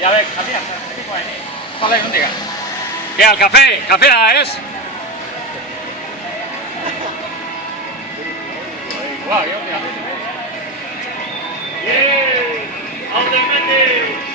Ja, a ver, fala aí, onde é? Què, el cafè? Cafè és? Uau, jo, ja. Alternatiu!